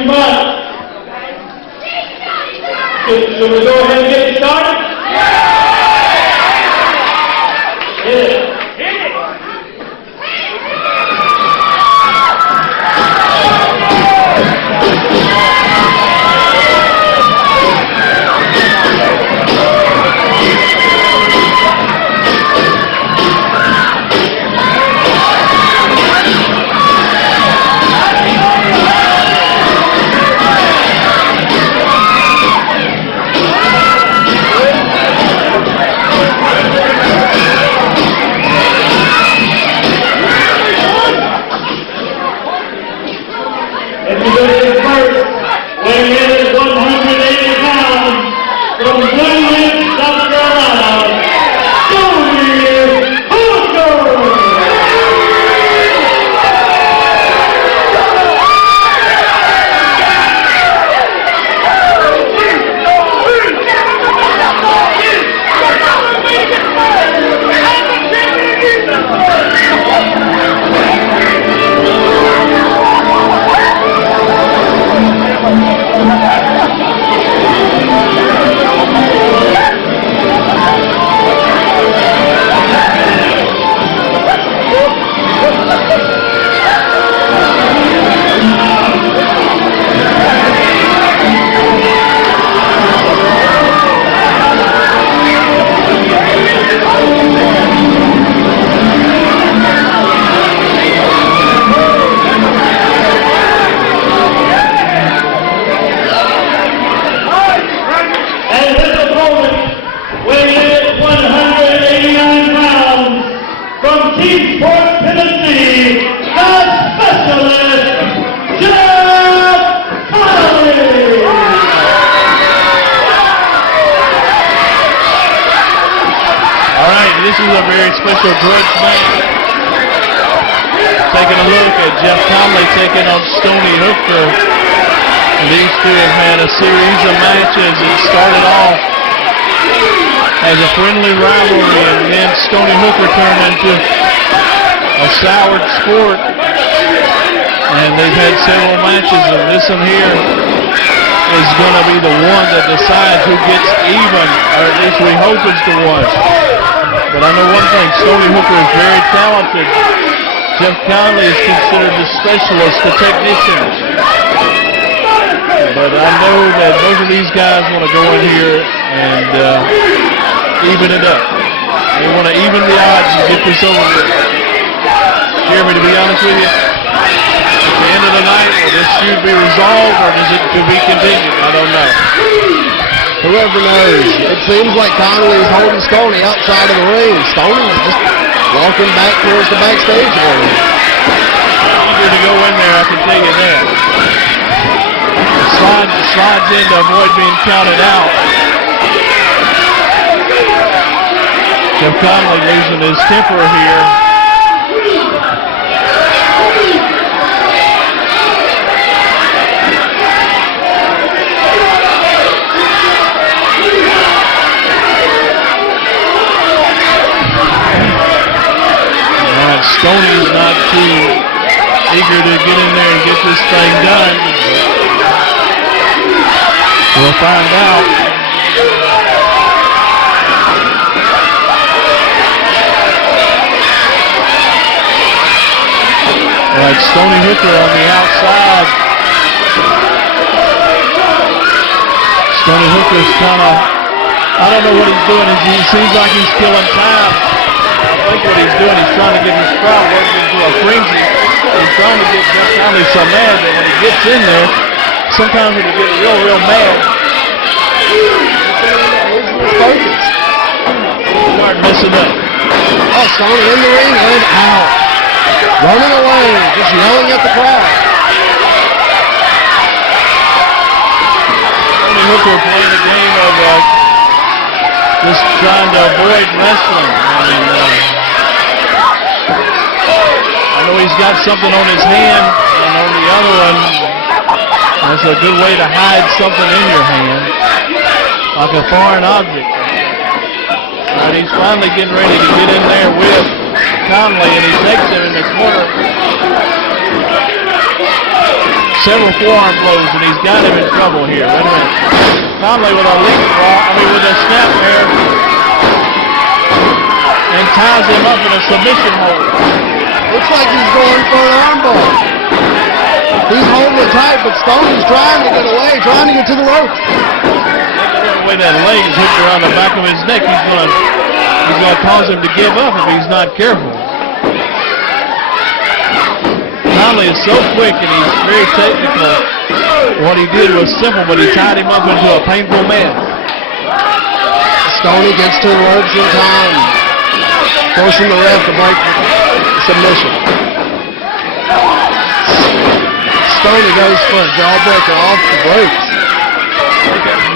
in front. Should we go ahead and get started? Yeah. This is a very special grudge match. Taking a look at Jeff Connelly taking on Stoney Hooker. And these two have had a series of matches. It started off as a friendly rivalry, and then Stoney Hooker turned into a soured sport. And they've had several matches, and this one here is going to be the one that decides who gets even, or at least we hope it's the one. But I know one thing, Stoney Hooker is very talented. Jeff Connelly is considered the specialist, the technician. But I know that both of these guys want to go in here and even it up. They want to even the odds and get this over with. Jeremy, to be honest with you, at the end of the night, will this feud be resolved or does it to be continued? I don't know. Whoever knows. It seems like Connelly is holding Stoney outside of the ring. Stoney's just walking back towards the backstage area. Eager to go in there, I can tell you that. Slides in to avoid being counted out. Jeff Connelly losing his temper here. Stoney's not too eager to get in there and get this thing done. We'll find out. All right, Stoney Hooker on the outside. Stoney Hooker's kind of, I don't know what he's doing. He seems like he's killing time. I think what he's doing, he's trying to get his crowd worked into a frenzy. He's trying to get Jeff Connelly so mad that when he gets in there, sometimes when he gets real mad, Focus. start messing up. Oh, Stoney in the ring and out. Running away, just yelling at the crowd. Stoney Hooker playing a game of just trying to avoid wrestling. I know he's got something on his hand, and on the other one, that's a good way to hide something in your hand, like a foreign object. But he's finally getting ready to get in there with Connelly, and he takes him in the corner. several forearm blows, and he's got him in trouble here. Wait a minute. Connelly with a with a snap there, and ties him up in a submission hold. Looks like he's going for an armbar. He's holding it tight, but Stoney's trying to get away, trying to get to the ropes. The way that leg is hooked around the back of his neck, he's gonna cause him to give up if he's not careful. Connelly is so quick and he's very technical. What he did was simple, but he tied him up into a painful mess. Stoney gets to the ropes in time, forcing the ref to break the submission. Stoney goes for a jawbreaker off the ropes.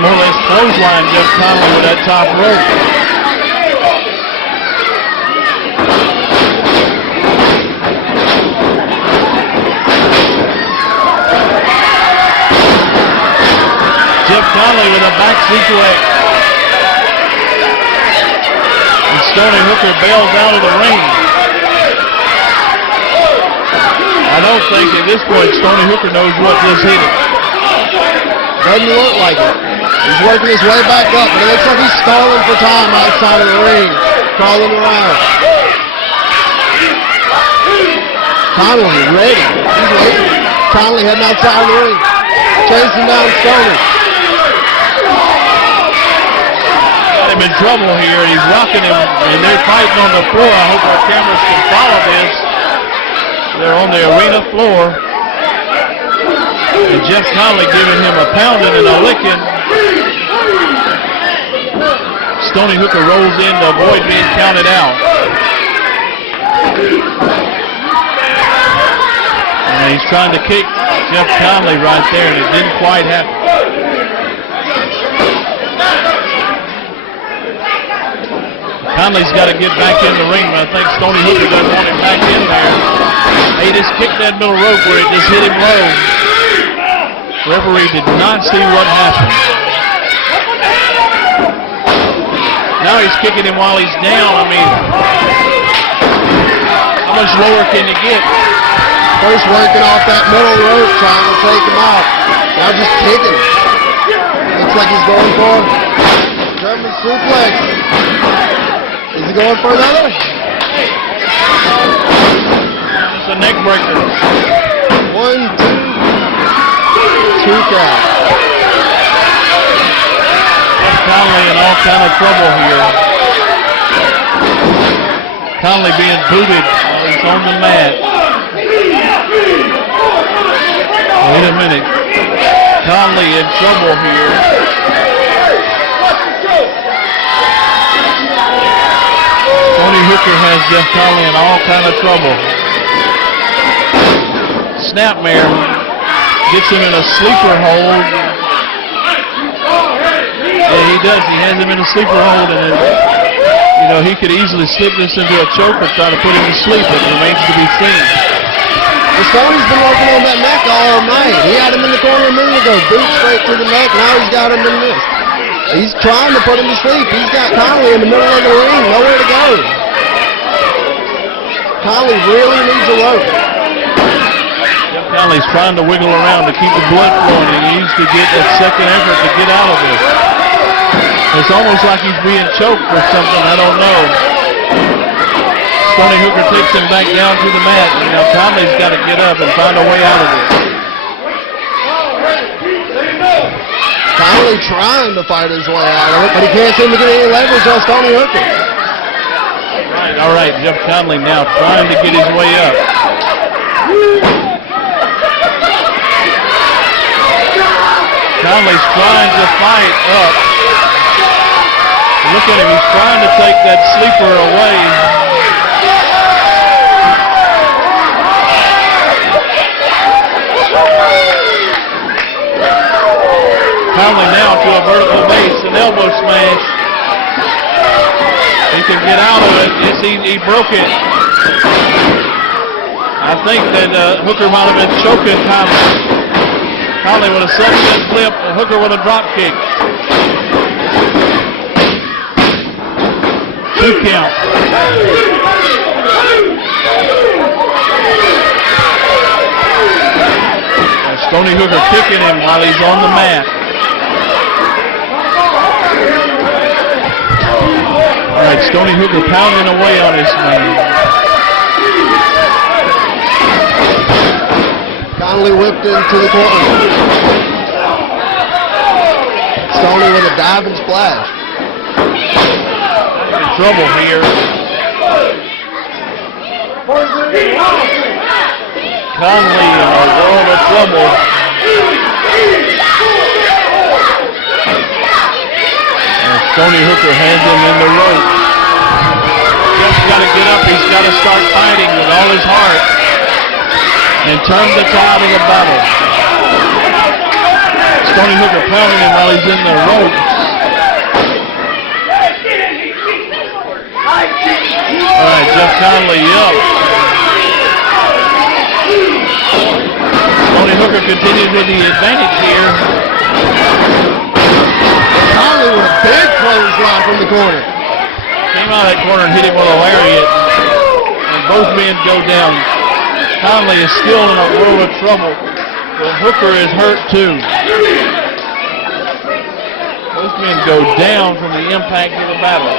More or less clothesline Jeff Connelly with that top rope. Jeff Connelly with a back suplex. And Stoney Hooker bails out of the ring. I don't think at this point Stoney Hooker knows what just hit him. Doesn't look like it. He's working his way back up, but it looks like he's stalling for time outside of the ring, crawling around. Connelly ready. He's waiting. Connelly heading outside of the ring, chasing down Stoney. Got him in trouble here, and he's rocking him, and they're fighting on the floor. I hope our cameras can follow this. They're on the arena floor. And Jeff Connelly giving him a pounding and a licking. Stoney Hooker rolls in to avoid being counted out. And he's trying to kick Jeff Connelly right there, and it didn't quite happen. Connelly's got to get back in the ring, but I think Stoney Hooker doesn't want him back in there. He just kicked that middle rope where it just hit him low. Referee did not see what happened. Now he's kicking him while he's down. I mean, how much lower can you get? First working off that middle rope, trying to take him out. Now just kicking. Looks like he's going for German suplex. Is he going for another? It's a neck breaker. 1, 2 count. Connelly in all kind of trouble here. Connelly being booted while he's on the mat. Wait a minute. Connelly in trouble here. Stoney Hooker has Jeff Connelly in all kind of trouble. Snapmare gets him in a sleeper hold. Yeah, he does. He has him in a sleeper hold, and you know, he could easily slip this into a choke or try to put him to sleep. It remains to be seen. Well, Stoney's been working on that neck all night. He had him in the corner a minute ago, boot straight to the neck. Now he's got him in this. He's trying to put him to sleep. He's got Connelly in the middle of the ring, nowhere to go. Connelly really needs a rope. Jeff Connelly's trying to wiggle around to keep the blood flowing. He needs to get that second effort to get out of this. It's almost like he's being choked or something. I don't know. Stoney Hooker takes him back down to the mat. And now Connelly's got to get up and find a way out of this. Connelly trying to fight his way out of it, but he can't seem to get any leverage on Stoney Hooker. All right, Jeff Connelly now trying to get his way up. Connelly's trying to fight up. Look at him, he's trying to take that sleeper away. Connelly now to a vertical base, an elbow smash. He can get out of it. Yes, he broke it. I think that Hooker might have been choking Connelly. Connelly with a sunset flip, Hooker with a drop kick. 2 count. Stoney Hooker kicking him while he's on the mat. All right, Stoney Hooker pounding away on his man. Connelly whipped into the corner. Stoney with a dive and splash. In trouble here. Connelly in a world of trouble. And Stoney Hooker has him in the rope. Jeff's got to get up. He's got to start fighting with all his heart and turn the tide of the battle. Stoney Hooker pounding him while he's in the rope. All right, Jeff Connelly up. Stoney Hooker continues with the advantage here. Connelly with a big clothesline from the corner. Came out of that corner and hit him with a lariat. And both men go down. Connelly is still in a world of trouble. But Hooker is hurt too. Both men go down from the impact of the battle.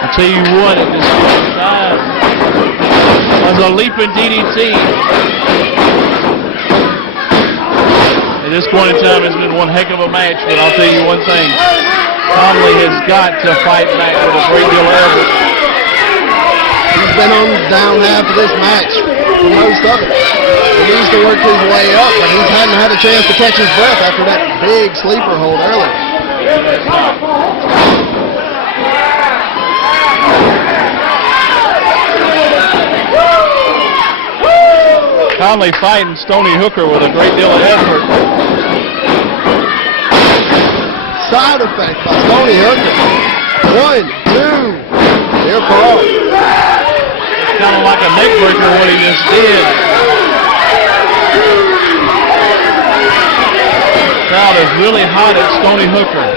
I'll tell you what, at this time was a leaping DDT. At this point in time, it's been one heck of a match, but I'll tell you one thing. Connelly has got to fight back with a great deal of effort. He's been on the down half of this match for most of it. He needs to work his way up, but he hadn't had a chance to catch his breath after that big sleeper hold earlier. Connelly fighting Stoney Hooker with a great deal of effort. Side effect by Stoney Hooker. 1, 2. Here for all. Kind of like a neck breaker what he just did. Crowd is really hot at Stoney Hooker.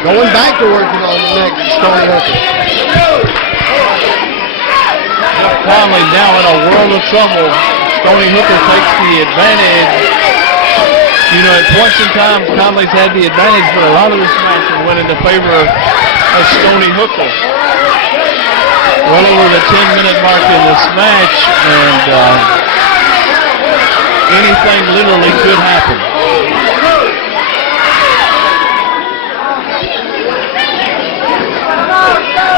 Going back to working on the neck, Stoney Hooker. Connelly now in a world of trouble. Stoney Hooker takes the advantage. You know, at points in time, Connelly's had the advantage, but a lot of this match has went into favor of Stoney Hooker. Well over the 10-minute mark in this match, and anything literally could happen.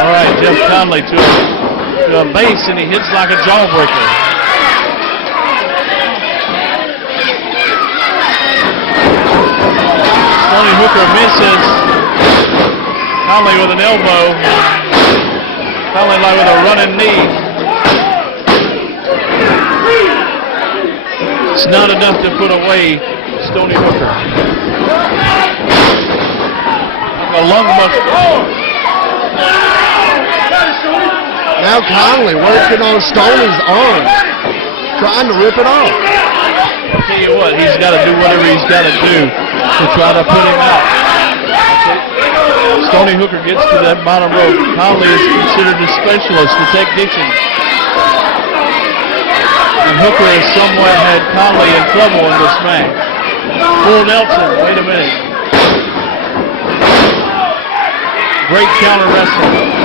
All right, Jeff Connelly to a base, and he hits like a jawbreaker. Stoney Hooker misses. Connelly with an elbow. Connelly like with a running knee. It's not enough to put away Stoney Hooker. Like a lung buster. Now Connelly working on Stoney's arm, trying to rip it off. I'll tell you what, he's got to do whatever he's got to do to try to put him out. Stoney Hooker gets to that bottom rope. Connelly is considered a specialist to technician. And Hooker has somewhat had Connelly in trouble in this match. Full Nelson, wait a minute. Great counter wrestling.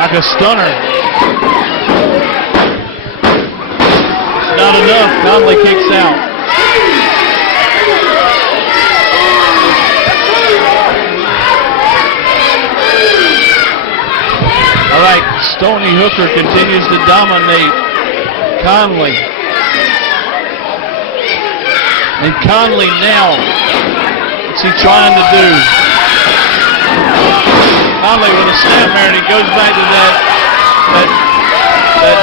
Like a stunner. It's not enough. Connelly kicks out. All right, Stoney Hooker continues to dominate Connelly. And Connelly now, what's he trying to do? Connelly with a snapmare, and he goes back to that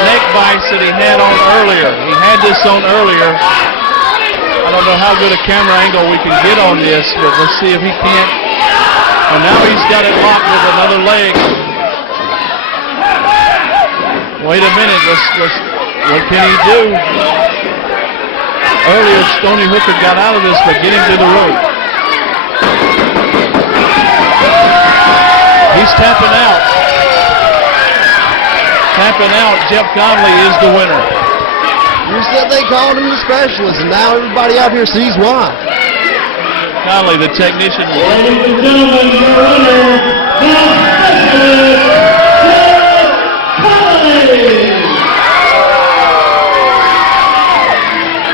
neck vice that he had on earlier. He had this on earlier. I don't know how good a camera angle we can get on this, but let's see if he can't. And now he's got it locked with another leg. Wait a minute, what can he do? Earlier, Stoney Hooker got out of this by getting to the rope. He He's tapping out. Tapping out, Jeff Connelly is the winner. You said they called him the specialist, and now everybody out here sees why. Connelly, the technician. Ladies and gentlemen, your winner, the specialist, Jeff Connelly.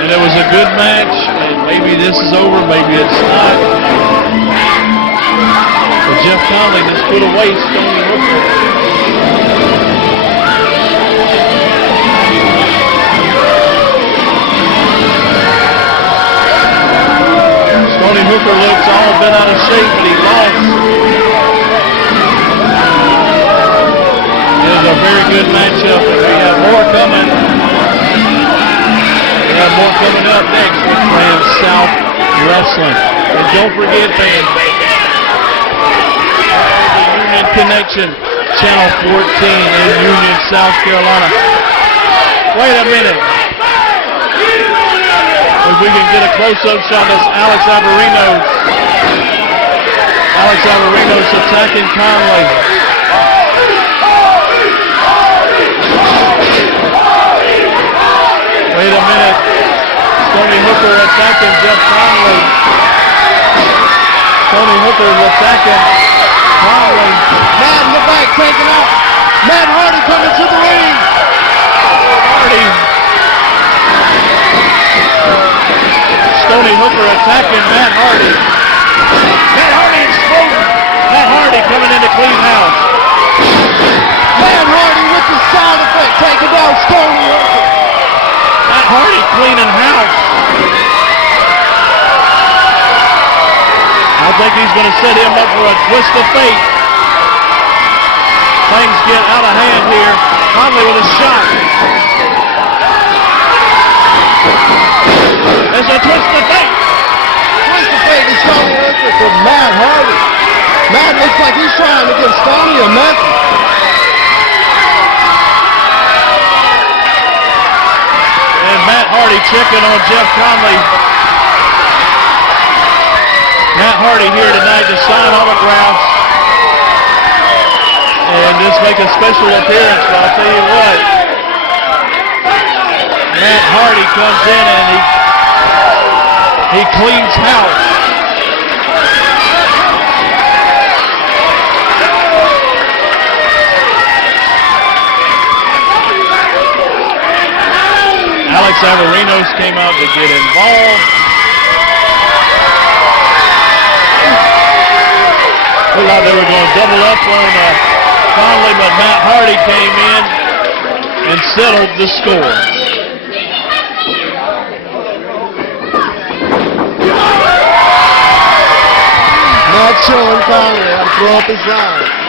And it was a good match, and maybe this is over, maybe it's not. But Jeff Connelly just put away Stoney Hooker. Stoney Hooker looks all bent out of shape, but he lost. It was a very good matchup, and we have more coming. We have more coming up next with Trans South Wrestling. And don't forget, fans, the Union Connection, Channel 14 in Union, South Carolina. Wait a minute. If we can get a close-up shot, that's Alex Averinos. Alex Averinos attacking Connelly. Wait a minute. Stoney Hooker attacking Jeff Connelly. Stoney Hooker is attacking Connelly. Matt in the back taking off. Matt Hardy coming to the ring. Hardy. Stoney Hooker attacking Matt Hardy. Matt Hardy exploding. Matt Hardy coming into clean house. Matt Hardy with the sound effect taking down Stoney Hooker. Matt Hardy cleaning house. I think he's going to set him up for a twist of fate. Things get out of hand here. Connelly with a shot. There's a twist of fate. Twist of fate to Stoney Hooker from Matt Hardy. Matt looks like he's trying to give Stoney a message. And Matt Hardy checking on Jeff Connelly. Matt Hardy here tonight to sign autographs and just make a special appearance. But I'll tell you what, Matt Hardy comes in and he cleans house. Alex Averinos came out to get involved. Looked like they were going to double up on Connelly, but Matt Hardy came in and settled the score. Matt showing Connelly how to throw up his line.